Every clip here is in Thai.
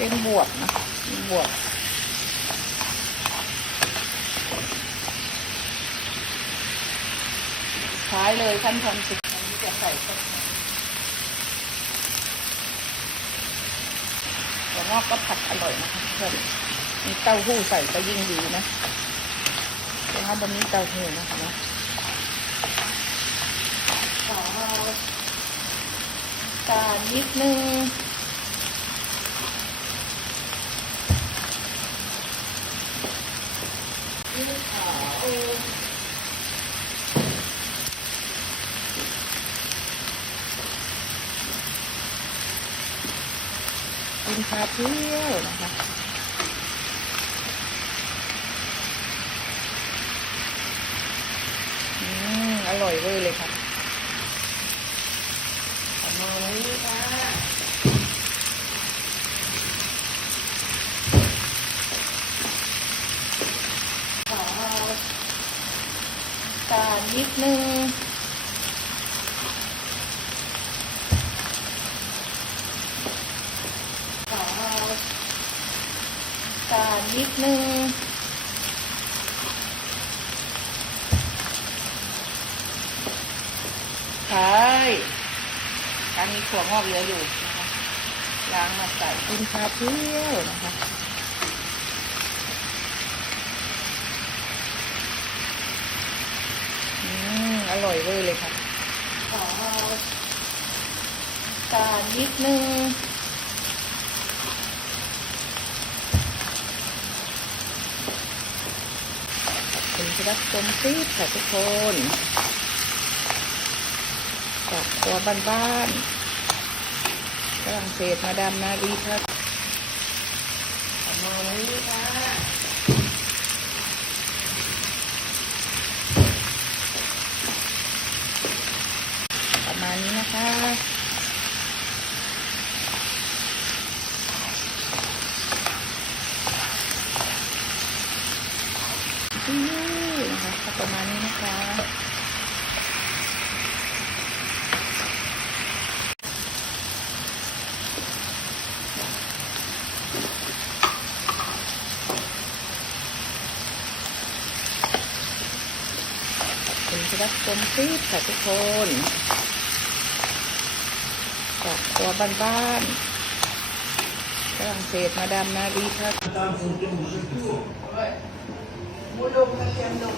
เป็นบวบนะบวบท้ายเลยขั้นตอนสุดท้ายจะใส่เข้าไปหัวงอกก็ผัดอร่อยนะคะเพื่อนมีเต้าหู้ใส่ก็ยิ่งดีนะแต่ถ้าบะหมี่เต้าหู้นะคะเนาะขอจานิดนึง เป็นชาเที่ยวนะคะอืมอร่อยเลยเลยค่ะขอบมาเลยค่ะขอจา นิดนึงขอจานนิดนึงใช่การมีถั่วงอกเหลืออยู่นะคะล้างมาใส่กินชาเที่ยวนะคะ อืม อ ร่อยเวอร์เลยค่ะขอจานนิดนึงเป็นรักชมซีดค่ะทุกคนจากตัวบ้านๆฝรั่งเศสมาดามนาดีครับขอบมาเลยค่ะประมา ณนี้นะคะอือนะคะประมาณนี้นะคะเป็นที่รักชมซีดค่ะทุกคน จากตัวบ้านๆฝรั่งเศสมาดามนาดีครับหมูดงกระเทียมดง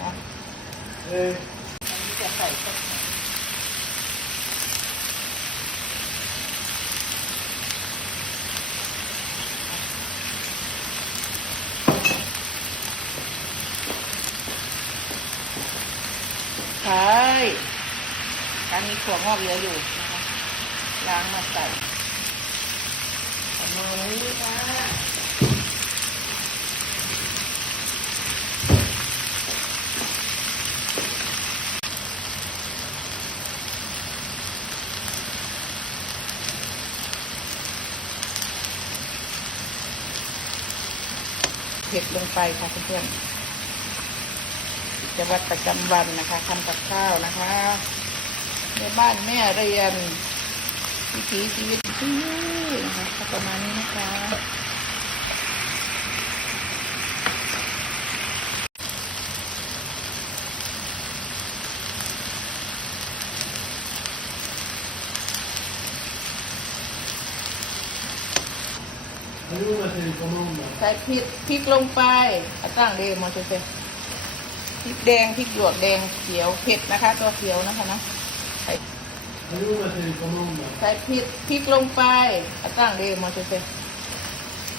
อันนี้จะใส่เข้าไปใช่การมี ถั่วงอกเหลืออยู่นะคะล้างมาใส่ขอมาเลยค่ะเผ็ดลงไปค่ะเพื่อนๆจะวัดประจำวันนะคะทำกับข้าวนะคะ ในบ้านแม่เรียนวิถีชีวิตที่นะคะประมาณนี้นะคะใส่พริกพริกลงไปตั้งเดมอนเซพริกแดงพริกหยวกแดงเขียวเผ็ดนะคะ ตัวเขียวนะคะนะ ใส่พริกพริกลงไปเอาตั้งเดมอนเซ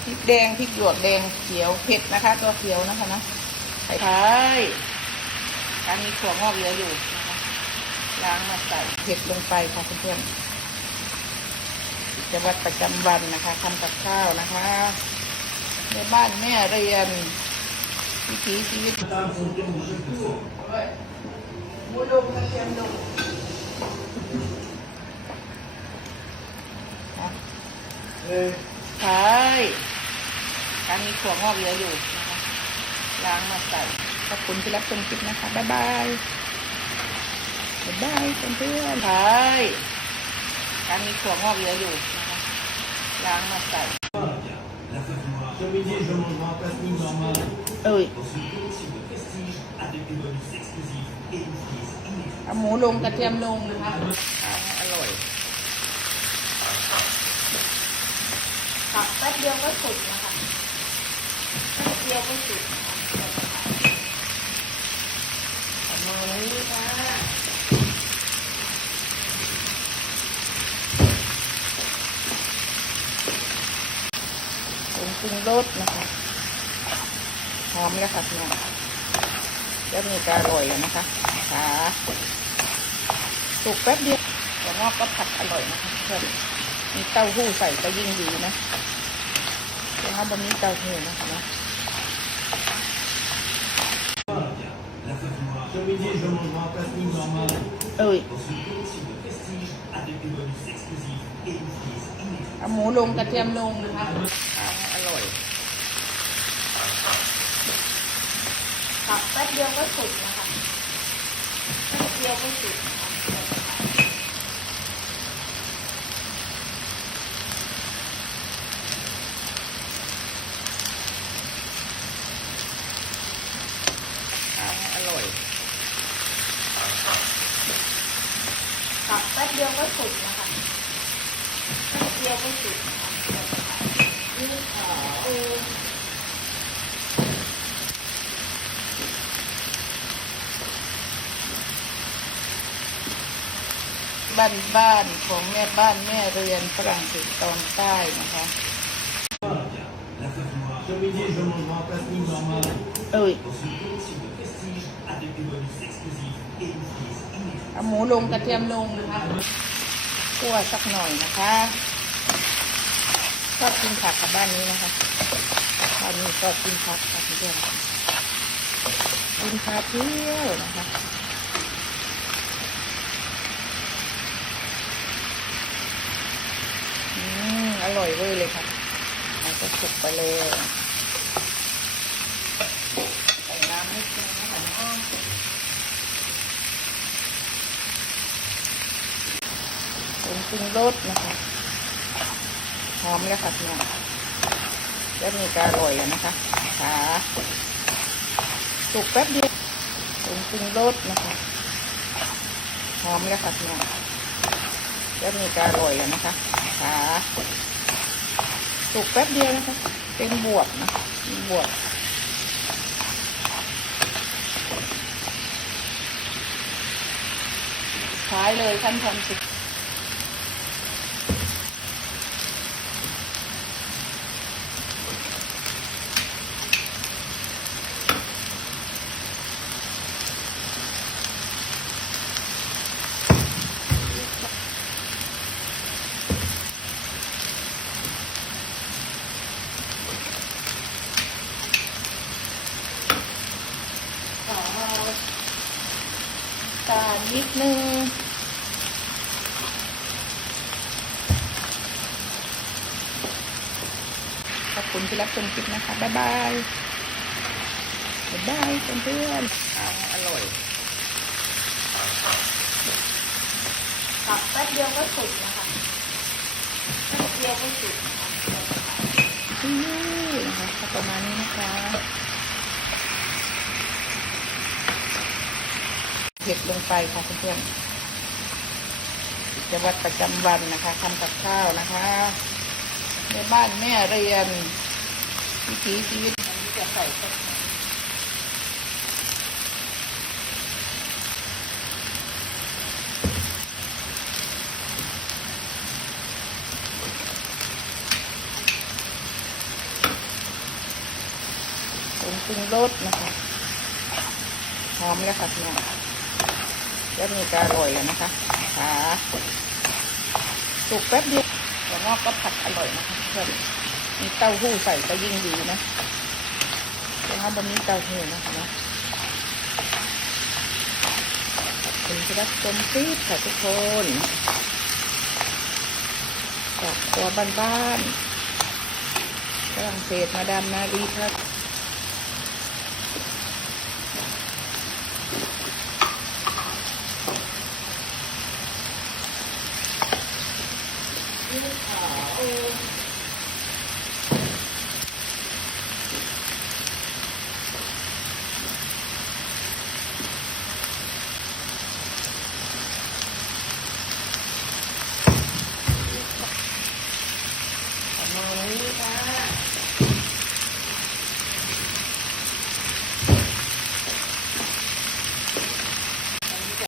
พริกแดงพริกหยวกแดงเขียวเผ็ดนะคะ ตัวเขียวนะคะนะใส่ไข่การมีถั่วงอกเหลืออยู่นะคะล้างมาใส่เผ็ดลงไปค่ะเพื่อนๆจะวัดประจำวันนะคะทำกับข้าวนะคะในบ้านแม่เรียนวิถีชีวิตหมูดงกระเทียมดง นะ ใช่การมีถั่วงอกเหลืออยู่นะคะล้างมาใส่ขอบคุณที่รับชมคลิปนะคะ บ๊ายบายบ๊ายบายเพื่อนๆใช่การมีถั่วงอกเหลืออยู่นะคะล้างมาใส่เอ้ยเอาหมูลงกระเทียมลงนะคะอร่อย ตักแป๊บเดียวก็สุกนะคะแป๊บเดียวก็สุกนะคะประมาณนี้ค่ะผงปรุงรสนะคะหอมแล้วค่ะพี่น้องแล้วมีจะอร่อยนะคะค่ะสุกแป๊บเดียวแต่งอกก็ผัดอร่อยนะคะเพื่อน มีเต้าหู้ใส่ก็ยิ่งดีนะแต่ถ้าบะหมี่เต้าหู้นะคะเนาะ Ce midi, je mange en plastique normal. เอ้ยเอาหมูลงกระเทียมลงนะคะทานให้อร่อยตักแป๊บเดียวก็สุกนะคะแป๊บเดียวก็สุกนะคะ ทานให้อร่อย ตักแป๊บเดียวก็สุกนะคะแป๊ บ้านบ้านๆของแม่บ้านแม่เรือนฝรั่งเศสตอนใต้นะคะเอ้ยเอาหมูลงกระเทียมลงนะคะคั่วสักหน่อยนะคะ ชอบกินผักกับบ้านนี้นะคะบ้านนี้ชอบกินผักค่ะเพื่อนกินผักเที่ยวนะคะอืมอร่อยเว้ยเลยค่ะมันก็สุกไปเลยใส่น้ำนิดนึงนะคะอ้อมผงปรุงรสนะคะ อมแล้วค่ะพี่น้องแล้วมีจะอร่อยนะคะค่ะสุกแป๊บเดียวผงปรุงรสนะคะหอมแล้วค่ะพี่น้องแล้วมีจะอร่อยนะคะค่ะสุกแป๊บเดียวนะคะ เป็นบวบนะบวบท้ายเลยขั้นตอนสุดขอตาลนิดนึงขอบคุณที่รับชมคลิปนะคะ บ๊ายบาย บ๊ายบายเพื่อนๆอาอร่อยตักแป๊บเดียวก็สุกนะคะแป๊บเดียวก็สุกนะคะนี่นะคะก็ประมาณนี้นะคะ ผ็ดลงไปค่ะเพื่อนๆกิจวัตรประจำวันนะคะทำกับข้าวนะคะในบ้านแม่เรียนวิถีชีวิตมันจะใส่สักหน่อยผงปรุงรสนะคะ หอมแล้วค่ะพี่น้อ งแล้วมีจะอร่อยนะคะค่ะสุกแป๊บเดียวแต่งอกก็ผัดอร่อยนะคะเพื่อนมีเต้าหู้ใส่ก็ยิ่งดีนะแต่ถ้าบะหมี่เต้าหู้นะคะนะคุณที่รับชมคลิปค่ะทุกคนจากตัวบ้านๆฝรั่งเศสมาดามนารีครับ